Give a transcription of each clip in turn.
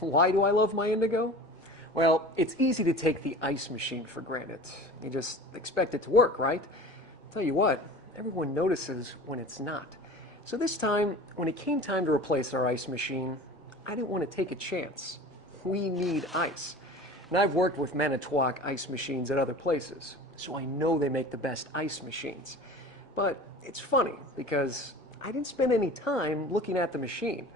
Why do I love my Indigo? Well, it's easy to take the ice machine for granted. You just expect it to work, right? Tell you what, everyone notices when it's not. So this time, when it came time to replace our ice machine, I didn't want to take a chance. We need ice. And I've worked with Manitowoc Ice Machines at other places, so I know they make the best ice machines. But it's funny because I didn't spend any time looking at the machine.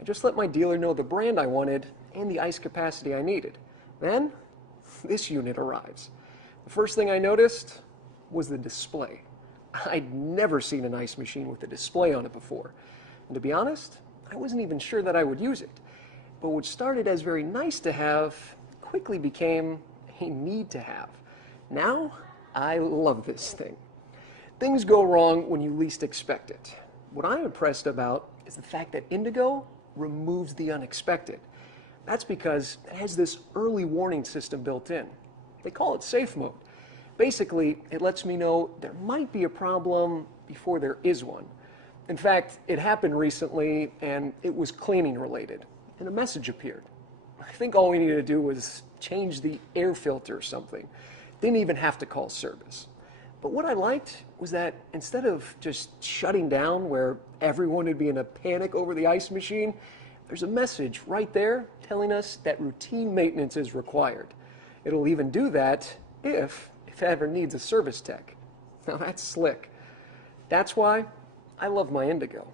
I just let my dealer know the brand I wanted and the ice capacity I needed. Then, this unit arrives. The first thing I noticed was the display. I'd never seen an ice machine with a display on it before. And to be honest, I wasn't even sure that I would use it. But what started as very nice to have quickly became a need to have. Now, I love this thing. Things go wrong when you least expect it. What I'm impressed about is the fact that Indigo removes the unexpected. That's because it has this early warning system built in. They call it safe mode. Basically, it lets me know there might be a problem before there is one. In fact, it happened recently and it was cleaning related, and a message appeared. I think all we needed to do was change the air filter or something. Didn't even have to call service. But what I liked was that instead of just shutting down where everyone would be in a panic over the ice machine, there's a message right there telling us that routine maintenance is required. It'll even do that if it ever needs a service tech. Now that's slick. That's why I love my Indigo.